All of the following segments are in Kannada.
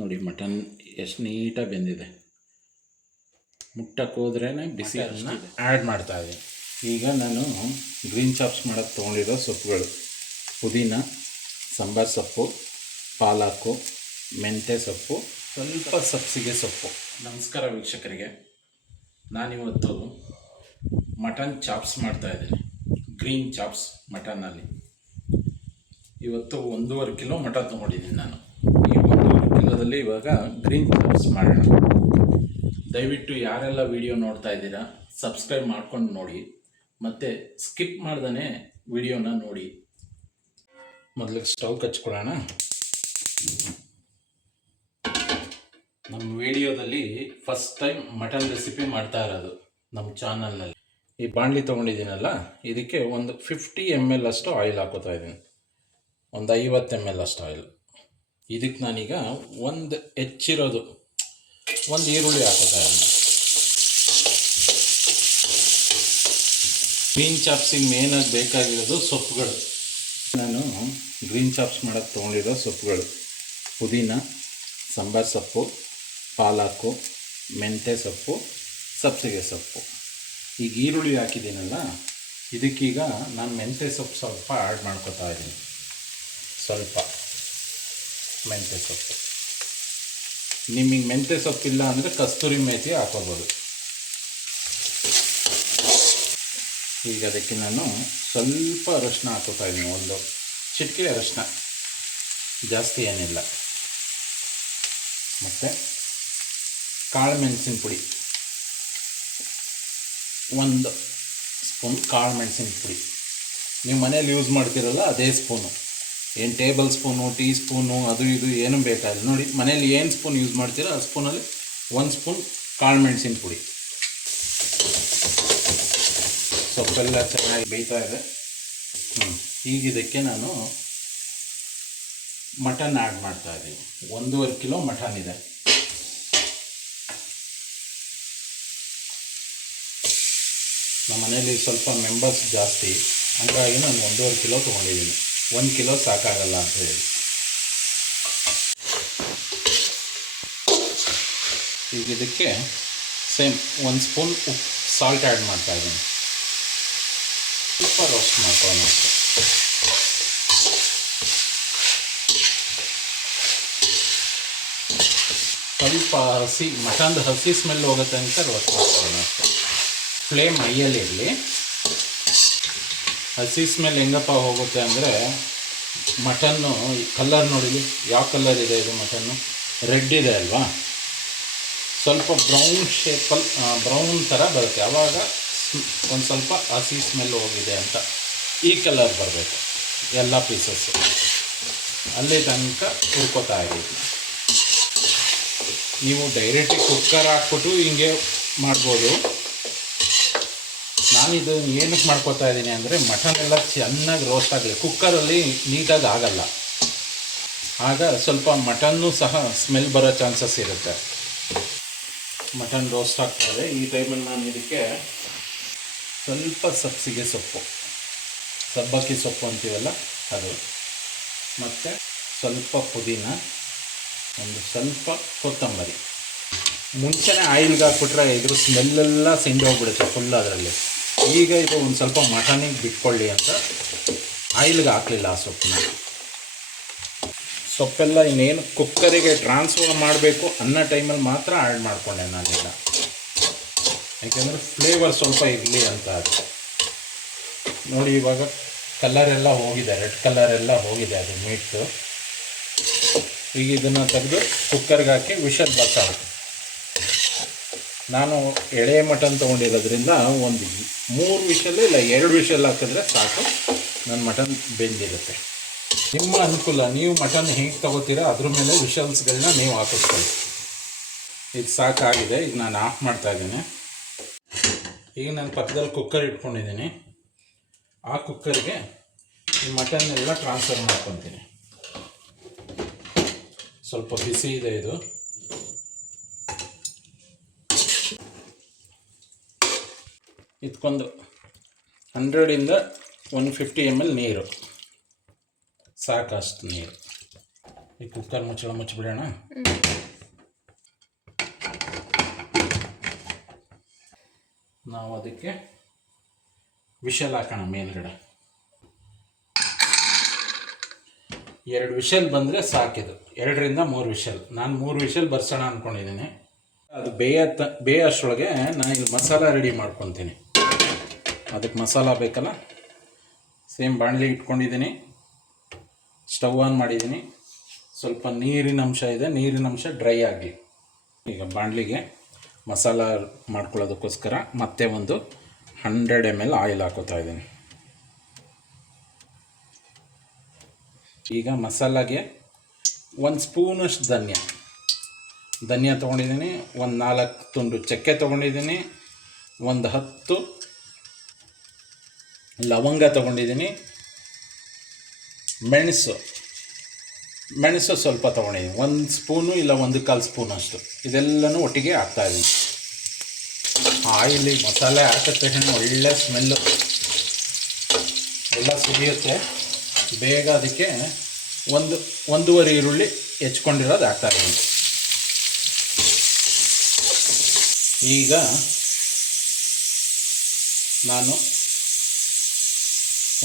ನೋಡಿ ಮಟನ್ ಎಷ್ಟು ನೀಟಾಗಿ ಬೆಂದಿದೆ. ಮುಟ್ಟಕ್ಕೆ ಹೋದ್ರೇ ಬಿಸಿ ಆ್ಯಡ್ ಮಾಡ್ತಾ ಇದ್ದೀನಿ. ಈಗ ನಾನು ಗ್ರೀನ್ ಚಾಪ್ಸ್ ಮಾಡೋಕ್ಕೆ ತೊಗೊಂಡಿರೋ ಸೊಪ್ಪುಗಳು: ಪುದೀನ, ಸಾಂಬಾರು ಸೊಪ್ಪು, ಪಾಲಕ್ಕು, ಮೆಂತ್ಯ ಸೊಪ್ಪು, ಸ್ವಲ್ಪ ಸಬ್ಸಿಗೆ ಸೊಪ್ಪು. ನಮಸ್ಕಾರ ವೀಕ್ಷಕರಿಗೆ. ನಾನಿವತ್ತು ಮಟನ್ ಚಾಪ್ಸ್ ಮಾಡ್ತಾಯಿದ್ದೀನಿ. ಗ್ರೀನ್ ಚಾಪ್ಸ್ ಮಟನ್ನಲ್ಲಿ. ಇವತ್ತು 1.5 ಕಿಲೋ ಮಟನ್ ತೊಗೊಂಡಿದ್ದೀನಿ ನಾನು. ಈ 1.5 ಕಿಲೋದಲ್ಲಿ ಇವಾಗ ಗ್ರೀನ್ ಚಾಪ್ಸ್ ಮಾಡೋಣ. ದಯವಿಟ್ಟು ಯಾರೆಲ್ಲ ವಿಡಿಯೋ ನೋಡ್ತಾ ಇದ್ದೀರಾ ಸಬ್ಸ್ಕ್ರೈಬ್ ಮಾಡ್ಕೊಂಡು ನೋಡಿ, ಮತ್ತು ಸ್ಕಿಪ್ ಮಾಡ್ದೇ ವಿಡಿಯೋನ ನೋಡಿ. ಮೊದಲಿಗೆ ಸ್ಟವ್ ಹಚ್ಕೊಳ್ಳೋಣ. ನಮ್ಮ ವಿಡಿಯೋದಲ್ಲಿ ಫಸ್ಟ್ ಟೈಮ್ ಮಟನ್ ರೆಸಿಪಿ ಮಾಡ್ತಾ ಇರೋದು ನಮ್ಮ ಚಾನಲ್ನಲ್ಲಿ. ಈ ಬಾಣಲಿ ತೊಗೊಂಡಿದ್ದೀನಲ್ಲ, ಇದಕ್ಕೆ ಒಂದು 50 ml ಅಷ್ಟು ಆಯಿಲ್ ಹಾಕೋತಾ ಇದ್ದೀನಿ. ಒಂದು 50 ml ಅಷ್ಟು ಆಯಿಲ್. ಇದಕ್ಕೆ ನಾನೀಗ ಒಂದು ಹೆಚ್ಚಿರೋದು ಒಂದು ಈರುಳ್ಳಿ ಹಾಕೋತಾ ಇದ್ದೀನಿ. ಗ್ರೀನ್ ಚಾಪ್ಸಿಗೆ ಮೇನಾಗಿ ಬೇಕಾಗಿರೋದು ಸೊಪ್ಪುಗಳು. ನಾನು ಗ್ರೀನ್ ಚಾಪ್ಸ್ ಮಾಡೋಕ್ಕೆ ತೊಗೊಂಡಿರೋ ಸೊಪ್ಪುಗಳು: ಪುದೀನ, ಸಾಂಬಾರು ಸೊಪ್ಪು, ಪಾಲಕ್ಕು, ಮೆಂತ್ಯ ಸೊಪ್ಪು, ಸಬ್ಸಿಗೆ ಸೊಪ್ಪು. ಈಗ ಈರುಳ್ಳಿ ಹಾಕಿದ್ದೀನಲ್ಲ, ಇದಕ್ಕೀಗ ನಾನು ಮೆಂತ್ಯ ಸೊಪ್ಪು ಸ್ವಲ್ಪ ಆ್ಯಡ್ ಮಾಡ್ಕೊತಾ ಇದ್ದೀನಿ. ಸ್ವಲ್ಪ ಮೆಂತ್ಯ ಸೊಪ್ಪು. ನಿಮಗೆ ಮೆಂತ್ಯ ಸೊಪ್ಪಿಲ್ಲ ಅಂದರೆ ಕಸ್ತೂರಿ ಮೇಥಿ ಹಾಕೋಬೋದು. ಈಗ ಅದಕ್ಕೆ ನಾನು ಸ್ವಲ್ಪ ಅರಶಿನ ಹಾಕೋತಾ ಇದ್ದೀನಿ. ಒಂದು ಚಿಟಿಕೆ ಅರಶಿನ, ಜಾಸ್ತಿ ಏನಿಲ್ಲ. ಮತ್ತು ಕಾಳು ಮೆಣಸಿನ ಪುಡಿ, 1 ಸ್ಪೂನ್ ಕಾಳು ಮೆಣಸಿನ ಪುಡಿ. ನೀವು ಮನೇಲಿ ಯೂಸ್ ಮಾಡ್ತೀರಲ್ಲ ಅದೇ ಸ್ಪೂನು, ಏನು ಟೇಬಲ್ ಸ್ಪೂನು, ಟೀ ಸ್ಪೂನು ಅದು ಇದು ಏನೂ ಬೇಕಾಗಿಲ್ಲ. ನೋಡಿ, ಮನೇಲಿ ಏನು ಸ್ಪೂನ್ ಯೂಸ್ ಮಾಡ್ತೀರೋ ಆ ಸ್ಪೂನಲ್ಲಿ 1 ಸ್ಪೂನ್ ಕಾಳು ಮೆಣಸಿನ ಪುಡಿ. ಸೊಪ್ಪೆಲ್ಲ ಚೆನ್ನಾಗಿ ಬೇಯ್ತಾ ಇದೆ. ಈಗ ಇದಕ್ಕೆ ನಾನು ಮಟನ್ ಆ್ಯಡ್ ಮಾಡ್ತಾ ಇದ್ದೀನಿ. 1.5 ಕಿಲೋ ಮಟನ್ ಇದೆ. ನಮ್ಮ ಮನೇಲಿ ಸ್ವಲ್ಪ ಮೆಂಬರ್ಸ್ ಜಾಸ್ತಿ, ಹಾಗಾಗಿ ನಾನು 1.5 ಕಿಲೋ ತೊಗೊಂಡಿದ್ದೀನಿ. 1 ಕಿಲೋ ಸಾಕಾಗಲ್ಲ ಅಂತ ಹೇಳಿ. ಈಗ ಇದಕ್ಕೆ ಸೇಮ್ 1 ಸ್ಪೂನ್ ಸಾಲ್ಟ್ ಆ್ಯಡ್ ಮಾಡ್ತಾ ಇದ್ದೀನಿ. ಸ್ವಲ್ಪ ರೋಸ್ಟ್ ಮಾಡ್ಕೊಳ್ಳೋಣ ಅಷ್ಟೆ. ಸ್ವಲ್ಪ ಹಸಿ ಮಟನ್ದು ಹಸಿ ಸ್ಮೆಲ್ ಹೋಗುತ್ತೆ ಅಂತ ರೋಸ್ಟ್ ಮಾಡ್ಕೊಳ್ಳೋಣ ಅಷ್ಟೆ. ಫ್ಲೇಮ್ ಹೈಯಲ್ಲಿರಲಿ. ಹಸಿ ಸ್ಮೆಲ್ ಹೆಂಗಪ್ಪ ಹೋಗುತ್ತೆ ಅಂದರೆ, ಮಟನ್ನು ಕಲರ್ ನೋಡಿಲಿ ಯಾವ ಕಲರ್ ಇದೆ. ಇದು ಮಟನ್ನು ರೆಡ್ ಇದೆ ಅಲ್ವಾ, ಸ್ವಲ್ಪ ಬ್ರೌನ್ ಶೇಪಲ್ಲಿ ಬ್ರೌನ್ ಥರ ಬರುತ್ತೆ. ಆವಾಗ ಒಂದು ಸ್ವಲ್ಪ ಹಸಿ ಸ್ಮೆಲ್ ಹೋಗಿದೆ ಅಂತ ಈ ಕಲರ್ ಬರಬೇಕು. ಎಲ್ಲ ಪೀಸಸ್ಸು ಅಲ್ಲಿ ತನಕ ಹುರ್ಕೋತಾ ಇದ್ದೀವಿ. ನೀವು ಡೈರೆಕ್ಟಾಗಿ ಕುಕ್ಕರ್ ಹಾಕ್ಬಿಟ್ಟು ಹಿಂಗೆ ಮಾಡ್ಬೋದು. ನಾನಿದು ಏನಕ್ಕೆ ಮಾಡ್ಕೋತಾ ಇದ್ದೀನಿ ಅಂದರೆ, ಮಟನ್ ಎಲ್ಲ ಚೆನ್ನಾಗಿ ರೋಸ್ಟ್ ಆಗಲಿ. ಕುಕ್ಕರಲ್ಲಿ ನೀಟಾಗಿ ಆಗಲ್ಲ, ಆಗ ಸ್ವಲ್ಪ ಮಟನ್ನು ಸಹ ಸ್ಮೆಲ್ ಬರೋ ಚಾನ್ಸಸ್ ಇರುತ್ತೆ. ಮಟನ್ ರೋಸ್ಟ್ ಆಗ್ತಾಯಿದೆ. ಈ ಟೈಮಲ್ಲಿ ನಾನು ಇದಕ್ಕೆ ಸ್ವಲ್ಪ ಸಬ್ಸಿಗೆ ಸೊಪ್ಪು, ಸಬ್ಬಕ್ಕಿ ಸೊಪ್ಪು ಅಂತೀವಲ್ಲ ಅದು, ಮತ್ತು ಸ್ವಲ್ಪ ಪುದೀನ, ಒಂದು ಸ್ವಲ್ಪ ಕೊತ್ತಂಬರಿ. ಮುಂಚೆನೇ ಆಯಿಲ್ಗೆ ಹಾಕ್ಬಿಟ್ರೆ ಇದ್ರ ಸ್ಮೆಲ್ಲೆಲ್ಲ ಸಿಂಡೋಗ್ಬಿಡುತ್ತೆ ಫುಲ್ ಅದರಲ್ಲಿ. ಈಗ ಇದು ಒಂದು ಸ್ವಲ್ಪ ಮಟನಿಗೆ ಬಿಟ್ಕೊಳ್ಳಿ ಅಂತ ಆಯಿಲ್ಗೆ ಹಾಕಲಿಲ್ಲ ಆ ಸೊಪ್ಪನ್ನ. ಸೊಪ್ಪೆಲ್ಲ ಇನ್ನೇನು ಕುಕ್ಕರಿಗೆ ಟ್ರಾನ್ಸ್ಫರ್ ಮಾಡಬೇಕು ಅನ್ನೋ ಟೈಮಲ್ಲಿ ಮಾತ್ರ ಆ್ಯಡ್ ಮಾಡಿಕೊಂಡೆ ನಾನೆಲ್ಲ, ಯಾಕೆಂದರೆ ಫ್ಲೇವರ್ ಸ್ವಲ್ಪ ಇರಲಿ ಅಂತ. ಅದು ನೋಡಿ, ಇವಾಗ ಕಲರೆಲ್ಲ ಹೋಗಿದೆ, ರೆಡ್ ಕಲರೆಲ್ಲ ಹೋಗಿದೆ ಅದು ಮೀಟ್ದು. ಈಗ ಇದನ್ನು ತೆಗೆದು ಕುಕ್ಕರ್ಗೆ ಹಾಕಿ ವಿಷಲ್ ಬರ್ತಾವೆ. ನಾನು ಎಳೆ ಮಟನ್ ತೊಗೊಂಡಿರೋದ್ರಿಂದ ಒಂದು 3 ವಿಷಲ್ ಇಲ್ಲ 2 ವಿಷಲ್ ಹಾಕಿದ್ರೆ ಸಾಕು, ನನ್ನ ಮಟನ್ ಬೆಂದಿರುತ್ತೆ. ನಿಮ್ಮ ಅನುಕೂಲ, ನೀವು ಮಟನ್ ಹೇಗೆ ತೊಗೋತೀರಾ ಅದ್ರ ಮೇಲೆ ವಿಷಲ್ಸ್ಗಳನ್ನ ನೀವು ಹಾಕಿಸ್ಕೊಳ್ಳಿ. ಇದು ಸಾಕಾಗಿದೆ. ಈಗ ನಾನು ಆಫ್ ಮಾಡ್ತಾಯಿದ್ದೀನಿ. ಈಗ ನಾನು ಪಕ್ಕದಲ್ಲಿ ಕುಕ್ಕರ್ ಇಟ್ಕೊಂಡಿದ್ದೀನಿ. ಆ ಕುಕ್ಕರ್ಗೆ ಈ ಮಟನ್ನೆಲ್ಲ ಟ್ರಾನ್ಸ್ಫರ್ ಮಾಡ್ಕೊತೀನಿ. ಸ್ವಲ್ಪ ಬಿಸಿ ಇದೆ ಇದು. ಇದಕ್ಕೊಂದು 100 to 150 ml ನೀರು ಸಾಕಷ್ಟು ನೀರು. ಈ ಕುಕ್ಕರ್ ಮುಚ್ಚಳ ಮುಚ್ಚಿಬಿಡೋಣ. ನಾವು ಅದಕ್ಕೆ ವಿಷಲ್ ಹಾಕೋಣ ಮೇಲ್ಗಡೆ. 2 ವಿಷಲ್ ಬಂದರೆ ಸಾಕಿದು, 2ರಿಂದ 3 ವಿಷಲ್. ನಾನು 3 ವಿಷಲ್ ಬರ್ಸೋಣ ಅಂದ್ಕೊಂಡಿದ್ದೀನಿ. ಅದು ಬೇಯೋಷ್ಟರೊಳಗೆ ನಾನು ಇಲ್ಲಿ ಮಸಾಲ ರೆಡಿ ಮಾಡ್ಕೊತೀನಿ. ಅದಕ್ಕೆ ಮಸಾಲ ಬೇಕಲ್ಲ. ಸೇಮ್ ಬಾಣಲಿ ಇಟ್ಕೊಂಡಿದ್ದೀನಿ, ಸ್ಟವ್ ಆನ್ ಮಾಡಿದ್ದೀನಿ. ಸ್ವಲ್ಪ ನೀರಿನ ಅಂಶ ಇದೆ, ನೀರಿನ ಅಂಶ ಡ್ರೈ ಆಗಲಿ. ಈಗ ಬಾಣಲಿಗೆ ಮಸಾಲ ಮಾಡ್ಕೊಳ್ಳೋದಕ್ಕೋಸ್ಕರ ಮತ್ತೆ ಒಂದು 100 ml ಆಯಿಲ್ ಹಾಕೋತಾ ಇದ್ದೀನಿ. ಈಗ ಮಸಾಲಾಗೆ 1 ಸ್ಪೂನಷ್ಟು ಧನ್ಯ ತೊಗೊಂಡಿದ್ದೀನಿ, ಒಂದು 4 ತುಂಡು ಚಕ್ಕೆ ತೊಗೊಂಡಿದ್ದೀನಿ, ಒಂದು 10 ಲವಂಗ ತೊಗೊಂಡಿದ್ದೀನಿ, ಮೆಣಸು ಸ್ವಲ್ಪ ತೊಗೊಂಡಿದ್ದೀನಿ, 1 ಸ್ಪೂನು ಇಲ್ಲ 1/4 ಸ್ಪೂನಷ್ಟು. ಇದೆಲ್ಲನೂ ಒಟ್ಟಿಗೆ ಹಾಕ್ತಾಯಿದ್ದೀನಿ. ಆಯಿಲಿ ಮಸಾಲೆ ಹಾಕಿದ ತಕ್ಷಣ ಒಳ್ಳೆ ಸ್ಮೆಲ್ಲು ಎಲ್ಲ ಸಿಡಿಯುತ್ತೆ. ಬೇಗ ಅದಕ್ಕೆ 1.5 ಈರುಳ್ಳಿ ಹೆಚ್ಕೊಂಡಿರೋದು ಹಾಕ್ತಾಯಿದ್ದೀನಿ. ಈಗ ನಾನು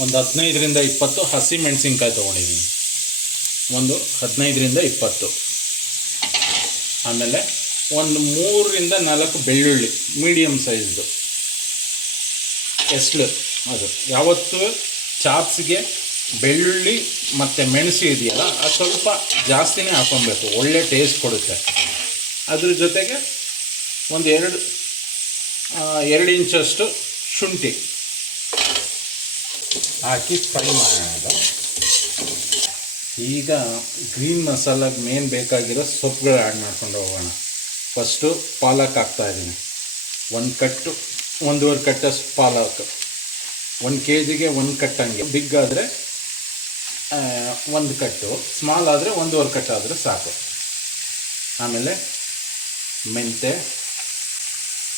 ಒಂದು 15ರಿಂದ 20 ಹಸಿ ಮೆಣಸಿನ್ಕಾಯಿ ತೊಗೊಂಡಿದ್ದೀನಿ, ಒಂದು 15ರಿಂದ 20. ಆಮೇಲೆ ಒಂದು 3ರಿಂದ 4 ಬೆಳ್ಳುಳ್ಳಿ ಮೀಡಿಯಮ್ ಸೈಜ್ದು ಎಸ್ಳು. ಅದು ಯಾವತ್ತೂ ಚಾಪ್ಸ್ಗೆ ಬೆಳ್ಳುಳ್ಳಿ ಮತ್ತು ಮೆಣಸು ಇದೆಯಲ್ಲ, ಅದು ಸ್ವಲ್ಪ ಜಾಸ್ತಿನೇ ಹಾಕೊಬೇಕು, ಒಳ್ಳೆ ಟೇಸ್ಟ್ ಕೊಡುತ್ತೆ. ಅದ್ರ ಜೊತೆಗೆ ಒಂದು 2 ಇಂಚಷ್ಟು ಶುಂಠಿ ಹಾಕಿ ಫ್ರೈ ಮಾಡೋಣ. ಈಗ ಗ್ರೀನ್ ಮಸಾಲಾಗೆ ಮೇನ್ ಬೇಕಾಗಿರೋ ಸೊಪ್ಪುಗಳು ಆ್ಯಡ್ ಮಾಡ್ಕೊಂಡು ಹೋಗೋಣ. ಫಸ್ಟು ಪಾಲಕ್ ಹಾಕ್ತಾಯಿದ್ದೀನಿ, 1 ಕಟ್ಟು 1.5 ಕಟ್ಟಷ್ಟು ಪಾಲಕ್. 1 kgಗೆ 1 ಕಟ್ಟಂಗೆ. ಬಿಗ್ ಆದರೆ 1 ಕಟ್ಟು, ಸ್ಮಾಲ್ ಆದರೆ 1.5 ಕಟ್ಟು ಆದರೆ ಸಾಕು. ಆಮೇಲೆ ಮೆಂತೆ,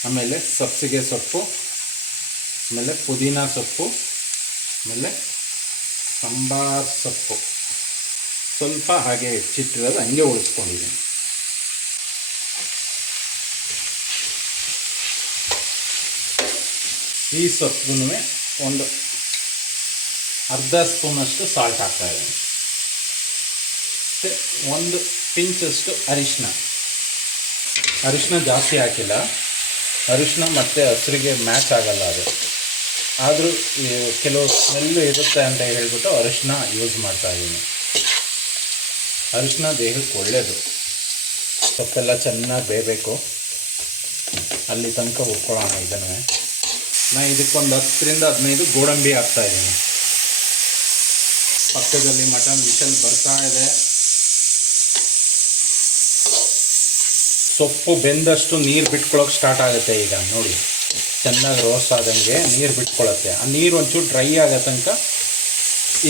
ಆಮೇಲೆ ಸಬ್ಸಿಗೆ ಸೊಪ್ಪು, ಆಮೇಲೆ ಪುದೀನ ಸೊಪ್ಪು, ಆಮೇಲೆ ಸಾಂಬಾರು ಸೊಪ್ಪು ಸ್ವಲ್ಪ ಹಾಗೆ ಹೆಚ್ಚಿಟ್ಟಿರೋದು ಹಂಗೆ ಉಳಿಸ್ಕೊಂಡಿದ್ದೀನಿ. ಈ ಸೊಪ್ಪು ಒಂದು ಅರ್ಧ ಸ್ಪೂನಷ್ಟು ಸಾಲ್ಟ್ ಹಾಕ್ತಾಯಿದ್ದೀನಿ. ಮತ್ತು 1 ಪಿಂಚಷ್ಟು ಅರಿಶಿನ ಜಾಸ್ತಿ ಹಾಕಿಲ್ಲ. ಅರಿಶಿನ ಮತ್ತು ಹಸಿರಿಗೆ ಮ್ಯಾಚ್ ಆಗಲ್ಲ ಅದು. ಆದರೂ ಕೆಲವು ಸ್ಮೆಲ್ಲು ಇರುತ್ತೆ ಅಂತ ಹೇಳ್ಬಿಟ್ಟು ಅರಿಶಿನ ಯೂಸ್ ಮಾಡ್ತಾಯಿದ್ದೀನಿ. ಅರಿಶಿನ ದೇಹಕ್ಕೆ ಒಳ್ಳೆಯದು. ಸೊಪ್ಪೆಲ್ಲ ಚೆನ್ನಾಗಿ ಬೇಯಬೇಕು, ಅಲ್ಲಿ ತನಕ ಹುರ್ಕೊಳ್ಳೋಣ ಇದನ್ನು. ನಾನು ಇದಕ್ಕೊಂದು 10ರಿಂದ 15 ಗೋಡಂಬಿ ಹಾಕ್ತಾಯಿದ್ದೀನಿ. ಪಕ್ಕದಲ್ಲಿ ಮಟನ್ ವಿಷಲ್ ಬರ್ತಾ ಇದೆ. ಸೊಪ್ಪು ಬೆಂದಷ್ಟು ನೀರು ಬಿಟ್ಕೊಳ್ಳೋಕೆ ಸ್ಟಾರ್ಟ್ ಆಗುತ್ತೆ. ಈಗ ನೋಡಿ, ಚೆನ್ನಾಗಿ ರೋಸ್ಟ್ ಆದಂಗೆ ನೀರು ಬಿಟ್ಕೊಳ್ಳುತ್ತೆ. ಆ ನೀರು ಒಂಚೂರು ಡ್ರೈ ಆಗೋ ತನಕ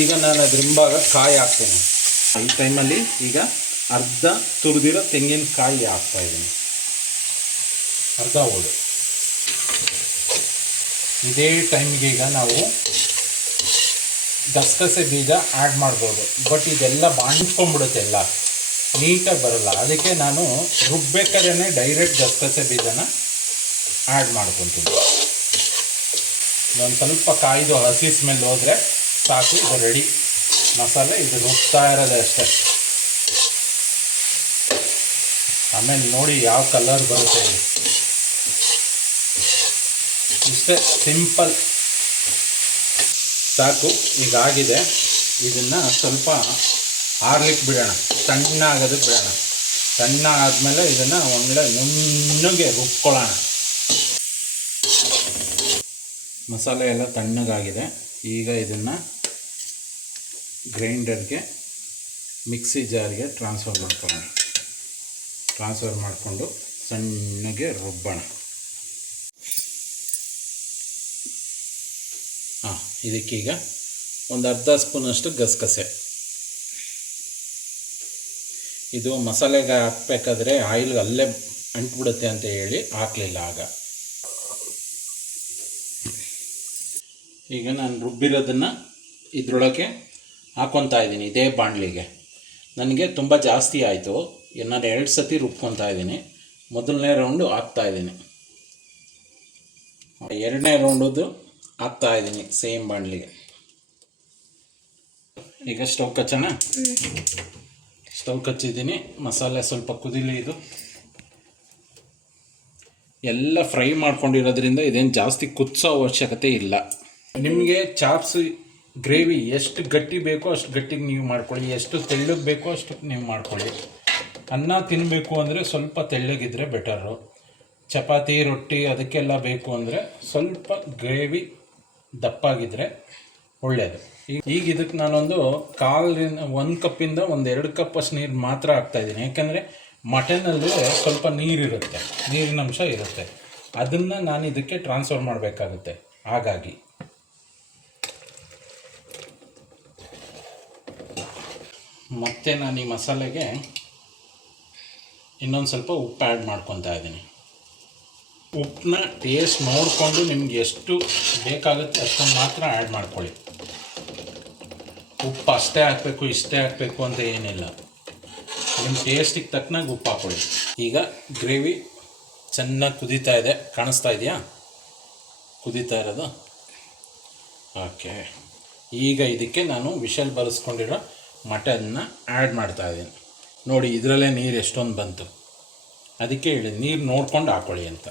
ಈಗ ನಾನು ಅದ್ರ ಹಿಂಭಾಗ ಕಾಯಿ ಹಾಕ್ತೀನಿ. ಈ ಟೈಮಲ್ಲಿ ಈಗ ಅರ್ಧ ತುರಿದಿರೋ ತೆಂಗಿನಕಾಯಿ ಹಾಕ್ತಾಯಿದ್ದೀನಿ, ಅರ್ಧ ಹೋಳು. ಇದೇ ಟೈಮ್ಗೆ ಈಗ ನಾವು ಗಸಗಸೆ ಬೀಜ ಆ್ಯಡ್ ಮಾಡ್ಬೋದು. ಬಟ್ ಇದೆಲ್ಲ ಬಾಂಡ್ಕೊಂಡ್ಬಿಡುತ್ತೆ, ಎಲ್ಲ ನೀಟಾಗಿ ಬರಲ್ಲ. ಅದಕ್ಕೆ ನಾನು ರುಬ್ಬೇಕಾದ್ರೆ ಡೈರೆಕ್ಟ್ ಗಸಗಸೆ ಬೀಜನ ಆ್ಯಡ್ ಮಾಡ್ಕೊತೀನಿ. ಒಂದು ಸ್ವಲ್ಪ ಕಾಯ್ದು ಹಸಿ ಸ್ಮೆಲ್ ಹೋದರೆ ಸಾಕು, ಇದು ರೆಡಿ ಮಸಾಲೆ. ಇದು ರುಬ್ತಾ ಇರೋದೇ ಅಷ್ಟೇ. ಆಮೇಲೆ ನೋಡಿ ಯಾವ ಕಲರ್ ಬರುತ್ತೆ. ಇಷ್ಟೇ ಸಿಂಪಲ್, ಸಾಕು. ಈಗಾಗಿದೆ, ಇದನ್ನು ಸ್ವಲ್ಪ ಆರ್ಲಿಕ್ಕೆ ಬಿಡೋಣ, ತಣ್ಣಾಗೋದಕ್ಕೆ ಬಿಡೋಣ. ತಣ್ಣ ಆದಮೇಲೆ ಇದನ್ನು ಒಳ್ಳೆ ನುಣ್ಣಗೆ ರುಬ್ಕೊಳ್ಳೋಣ. ಮಸಾಲೆ ಎಲ್ಲ ತಣ್ಣಗಾಗಿದೆ. ಈಗ ಇದನ್ನು ಗ್ರೈಂಡರ್ಗೆ, ಮಿಕ್ಸಿ ಜಾರ್ಗೆ ಟ್ರಾನ್ಸ್ಫರ್ ಮಾಡಿಕೊಂಡು ಸಣ್ಣಗೆ ರುಬ್ಬೋಣ. ಇದಕ್ಕೀಗ ಒಂದು ಅರ್ಧ ಸ್ಪೂನಷ್ಟು ಗಸಗಸೆ. ಇದು ಮಸಾಲೆಗೆ ಹಾಕಬೇಕಾದ್ರೆ ಆಯಿಲ್ಗೆ ಅಲ್ಲೇ ಅಂಟ್ಬಿಡುತ್ತೆ ಅಂತ ಹೇಳಿ ಹಾಕಲಿಲ್ಲ ಆಗ. ಈಗ ನಾನು ರುಬ್ಬಿರೋದನ್ನು ಇದರೊಳಗೆ ಹಾಕ್ಕೊತಾ ಇದ್ದೀನಿ, ಇದೇ ಬಾಣಲಿಗೆ. ನನಗೆ ತುಂಬ ಜಾಸ್ತಿ ಆಯಿತು. ನಾನು 2 ಸತಿ ರುಬ್ಕೊತಾ ಇದ್ದೀನಿ. ಮೊದಲನೇ ರೌಂಡು ಹಾಕ್ತಾಯಿದ್ದೀನಿ, 2ನೇ ರೌಂಡದು ಹಾಕ್ತಾಯಿದ್ದೀನಿ ಸೇಮ್ ಬಾಣಲಿಗೆ. ಈಗ ಸ್ಟವ್ ಕಚ್ಚೋಣ. ಸ್ಟವ್ ಕಚ್ಚಿದ್ದೀನಿ. ಮಸಾಲೆ ಸ್ವಲ್ಪ ಕುದಿಲಿ. ಇದು ಎಲ್ಲ ಫ್ರೈ ಮಾಡ್ಕೊಂಡಿರೋದ್ರಿಂದ ಇದೇನು ಜಾಸ್ತಿ ಕುದಿಸೋ ಅವಶ್ಯಕತೆ ಇಲ್ಲ. ನಿಮಗೆ ಚಾಪ್ಸ್ ಗ್ರೇವಿ ಎಷ್ಟು ಗಟ್ಟಿ ಬೇಕೋ ಅಷ್ಟು ಗಟ್ಟಿಗೆ ನೀವು ಮಾಡ್ಕೊಳ್ಳಿ, ಎಷ್ಟು ತೆಳ್ಳಗೆ ಬೇಕೋ ಅಷ್ಟು ನೀವು ಮಾಡ್ಕೊಳ್ಳಿ. ಅನ್ನ ತಿನ್ನಬೇಕು ಅಂದರೆ ಸ್ವಲ್ಪ ತೆಳ್ಳಗಿದ್ರೆ ಬೆಟರು. ಚಪಾತಿ ರೊಟ್ಟಿ ಅದಕ್ಕೆಲ್ಲ ಬೇಕು ಅಂದರೆ ಸ್ವಲ್ಪ ಗ್ರೇವಿ ದಪ್ಪಾಗಿದ್ದರೆ ಒಳ್ಳೆಯದು. ಈಗ ಇದಕ್ಕೆ ನಾನೊಂದು 1 ಕಪ್ಪಿಂದ 1-2 ಕಪ್ ಅಷ್ಟು ನೀರು ಮಾತ್ರ ಹಾಕ್ತಾಯಿದ್ದೀನಿ. ಯಾಕೆಂದರೆ ಮಟನಲ್ಲಿ ಸ್ವಲ್ಪ ನೀರಿರುತ್ತೆ, ನೀರಿನ ಅಂಶ ಇರುತ್ತೆ. ಅದನ್ನು ನಾನು ಇದಕ್ಕೆ ಟ್ರಾನ್ಸ್ಫರ್ ಮಾಡಬೇಕಾಗುತ್ತೆ. ಹಾಗಾಗಿ ಮತ್ತೆ ನಾನು ಈ ಮಸಾಲೆಗೆ ಇನ್ನೊಂದು ಸ್ವಲ್ಪ ಉಪ್ಪು ಆ್ಯಡ್ ಮಾಡ್ಕೊತಾ ಇದ್ದೀನಿ. ಉಪ್ಪನ್ನ ಟೇಸ್ಟ್ ನೋಡಿಕೊಂಡು ನಿಮ್ಗೆ ಎಷ್ಟು ಬೇಕಾಗುತ್ತೆ ಅಷ್ಟನ್ನು ಮಾತ್ರ ಆ್ಯಡ್ ಮಾಡ್ಕೊಳ್ಳಿ. ಉಪ್ಪು ಅಷ್ಟೇ ಹಾಕಬೇಕು ಇಷ್ಟೇ ಹಾಕಬೇಕು ಅಂತ ಏನಿಲ್ಲ, ನಿಮ್ಮ ಟೇಸ್ಟಿಗೆ ತಕ್ಕನಾಗಿ ಉಪ್ಪು ಹಾಕ್ಕೊಳ್ಳಿ. ಈಗ ಗ್ರೇವಿ ಚೆನ್ನಾಗಿ ಕುದೀತಾ ಇದೆ, ಕಾಣಿಸ್ತಾ ಇದೆಯಾ ಕುದೀತಾ ಇರೋದು? ಓಕೆ. ಈಗ ಇದಕ್ಕೆ ನಾನು ವಿಷಲ್ ಬರೆಸ್ಕೊಂಡಿರೋ ಮಟನ್ನ ಆ್ಯಡ್ ಮಾಡ್ತಾಯಿದ್ದೀನಿ. ನೋಡಿ ಇದರಲ್ಲೇ ನೀರು ಎಷ್ಟೊಂದು ಬಂತು, ಅದಕ್ಕೆ ಹೇಳಿ ನೀರು ನೋಡ್ಕೊಂಡು ಹಾಕ್ಕೊಳ್ಳಿ ಅಂತ.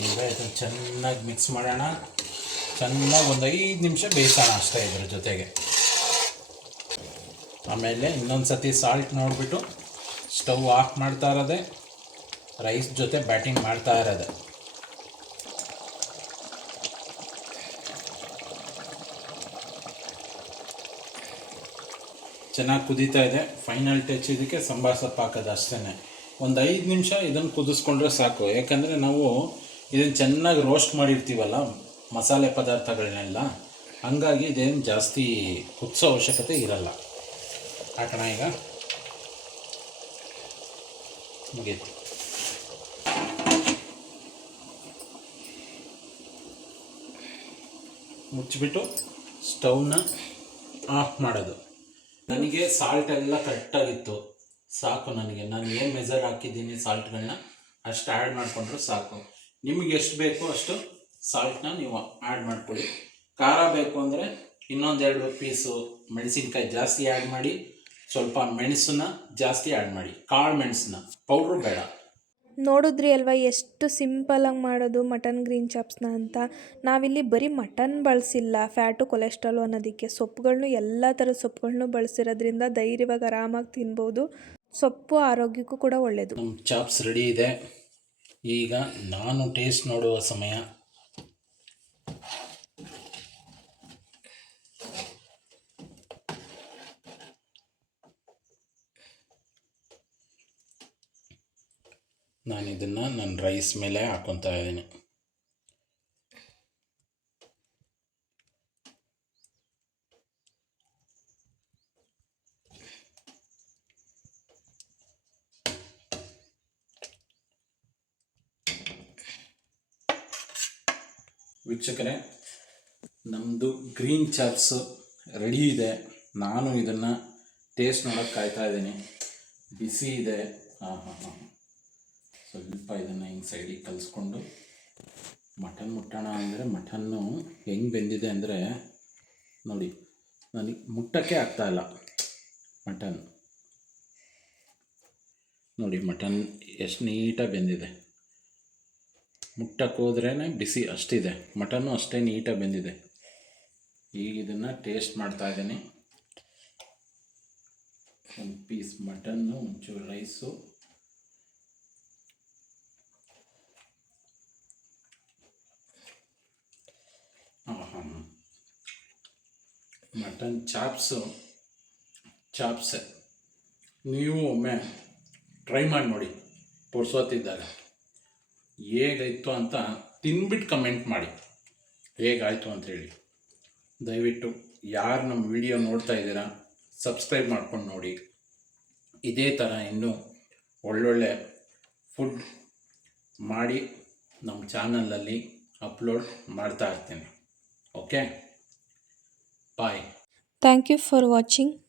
ಈಗ ಇದನ್ನು ಚೆನ್ನಾಗಿ ಮಿಕ್ಸ್ ಮಾಡೋಣ. ಚೆನ್ನಾಗಿ ಒಂದು 5 ನಿಮಿಷ ಬೇಯಿಸೋಣ ಅಷ್ಟೇ ಇದ್ರ ಜೊತೆಗೆ. ಆಮೇಲೆ ಇನ್ನೊಂದು ಸತಿ ಸಾಲ್ಟ್ ನೋಡಿಬಿಟ್ಟು ಸ್ಟವ್ ಆಫ್ ಮಾಡ್ತಾ ಇರೋದೆ, ರೈಸ್ ಜೊತೆ ಬ್ಯಾಟಿಂಗ್ ಮಾಡ್ತಾ ಇರೋದೆ. ಚೆನ್ನಾಗಿ ಕುದೀತಾ ಇದೆ. ಫೈನಲ್ ಟಚ್ ಇದಕ್ಕೆ ಸಾಂಬಾರು ಸೊಪ್ಪು ಹಾಕೋದು ಅಷ್ಟೇ. ಒಂದು 5 ನಿಮಿಷ ಇದನ್ನು ಕುದಿಸ್ಕೊಂಡ್ರೆ ಸಾಕು. ಯಾಕಂದರೆ ನಾವು ಇದನ್ನು ಚೆನ್ನಾಗಿ ರೋಸ್ಟ್ ಮಾಡಿರ್ತೀವಲ್ಲ ಮಸಾಲೆ ಪದಾರ್ಥಗಳನ್ನೆಲ್ಲ, ಹಂಗಾಗಿ ಇದೇನು ಜಾಸ್ತಿ ಕುದಿಸೋ ಅವಶ್ಯಕತೆ ಇರಲ್ಲ. ಹಾಕೋಣ. ಈಗ ಮುಗೀತು. ಮುಚ್ಚಿಬಿಟ್ಟು ಸ್ಟವ್ನ ಆಫ್ ಮಾಡೋದು. ನನಗೆ ಸಾಲ್ಟ್ ಎಲ್ಲ ಕರೆಕ್ಟಾಗಿತ್ತು, ಸಾಕು ನನಗೆ. ನಾನು ಏನು ಮೆಜರ್ ಹಾಕಿದ್ದೀನಿ ಸಾಲ್ಟ್ಗಳನ್ನ ಅಷ್ಟು ಆ್ಯಡ್ ಮಾಡಿಕೊಂಡ್ರೆ ಸಾಕು. ನಿಮಗೆ ಎಷ್ಟು ಬೇಕೋ ಅಷ್ಟು ಸಾಲ್ಟನ್ನ ನೀವು ಆ್ಯಡ್ ಮಾಡ್ಕೊಳ್ಳಿ. ಖಾರ ಬೇಕು ಅಂದರೆ ಇನ್ನೊಂದು 2 ಪೀಸು ಮೆಣಸಿನ್ಕಾಯಿ ಜಾಸ್ತಿ ಆ್ಯಡ್ ಮಾಡಿ, ಸ್ವಲ್ಪ ಮೆಣಸನ್ನ ಜಾಸ್ತಿ ಆ್ಯಡ್ ಮಾಡಿ, ಕಾಳು ಮೆಣಸನ್ನ, ಪೌಡ್ರು ಬೇಡ. ನೋಡಿದ್ರಿ ಅಲ್ವಾ ಎಷ್ಟು ಸಿಂಪಲಾಗಿ ಮಾಡೋದು ಮಟನ್ ಗ್ರೀನ್ ಚಾಪ್ಸ್ನ ಅಂತ. ನಾವಿಲ್ಲಿ ಬರೀ ಮಟನ್ ಬಳಸಿಲ್ಲ, ಫ್ಯಾಟು ಕೊಲೆಸ್ಟ್ರಾಲು ಅನ್ನೋದಕ್ಕೆ ಸೊಪ್ಪುಗಳನ್ನು ಎಲ್ಲ ಥರದ ಸೊಪ್ಪುಗಳನ್ನು ಬಳಸಿರೋದ್ರಿಂದ ಧೈರ್ಯವಾಗಿ ಆರಾಮಾಗಿ ತಿನ್ಬೋದು. ಸೊಪ್ಪು ಆರೋಗ್ಯಕ್ಕೂ ಕೂಡ ಒಳ್ಳೆಯದು. ನಮ್ಮ ಚಾಪ್ಸ್ ರೆಡಿ ಇದೆ. ಈಗ ನಾನು ಟೇಸ್ಟ್ ನೋಡುವ ಸಮಯ. ನಾನು ಇದನ್ನು ನನ್ನ ರೈಸ್ ಮೇಲೆ ಹಾಕ್ಕೊತಾ ಇದ್ದೀನಿ. ವೀಕ್ಷಕರೇ, ನಮ್ಮದು ಗ್ರೀನ್ ಚಾಪ್ಸು ರೆಡಿ ಇದೆ. ನಾನು ಇದನ್ನು ಟೇಸ್ಟ್ ನೋಡೋಕ್ಕೆ ಕಾಯ್ತಾ ಇದ್ದೀನಿ. ಬಿಸಿ ಇದೆ. ಸ್ವಲ್ಪ ಇದನ್ನು ಹಿಂಗೆ ಸೈಡಿಗೆ ಕಲಿಸ್ಕೊಂಡು ಮಟನ್ ಮುಟ್ಟೋಣ ಅಂದರೆ ಮಟನ್ನು ಹೆಂಗೆ ಬೆಂದಿದೆ ಅಂದರೆ ನೋಡಿ, ನನಗೆ ಮುಟ್ಟಕ್ಕೆ ಆಗ್ತಾಯಿಲ್ಲ ಮಟನ್. ನೋಡಿ ಮಟನ್ ಎಷ್ಟು ನೀಟಾಗಿ ಬೆಂದಿದೆ. ಮುಟ್ಟಕ್ಕೆ ಹೋದ್ರೇ ಬಿಸಿ ಅಷ್ಟಿದೆ, ಮಟನ್ನು ಅಷ್ಟೇ ನೀಟಾಗಿ ಬೆಂದಿದೆ. ಈಗ ಇದನ್ನು ಟೇಸ್ಟ್ ಮಾಡ್ತಾಯಿದ್ದೀನಿ. ಒಂದು ಪೀಸ್ ಮಟನ್ನು, ಒಂಚೂರು ರೈಸು, ಮಟನ್ ಚಾಪ್ಸೆ ನೀವು ಒಮ್ಮೆ ಟ್ರೈ ಮಾಡಿ ನೋಡಿ ಪುರ್ಸೊತ್ತಿದ್ದಾಗ. ಹೇಗಾಯಿತು ಅಂತ ತಿನ್ಬಿಟ್ಟು ಕಮೆಂಟ್ ಮಾಡಿ ಹೇಗಾಯಿತು ಅಂಥೇಳಿ. ದಯವಿಟ್ಟು ಯಾರು ನಮ್ಮ ವಿಡಿಯೋ ನೋಡ್ತಾ ಇದ್ದೀರಾ ಸಬ್ಸ್ಕ್ರೈಬ್ ಮಾಡ್ಕೊಂಡು ನೋಡಿ. ಇದೇ ಥರ ಇನ್ನೂ ಒಳ್ಳೊಳ್ಳೆ ಫುಡ್ ಮಾಡಿ ನಮ್ಮ ಚಾನಲಲ್ಲಿ ಅಪ್ಲೋಡ್ ಮಾಡ್ತಾ ಇರ್ತೀನಿ. Okay, bye. Thank you for watching.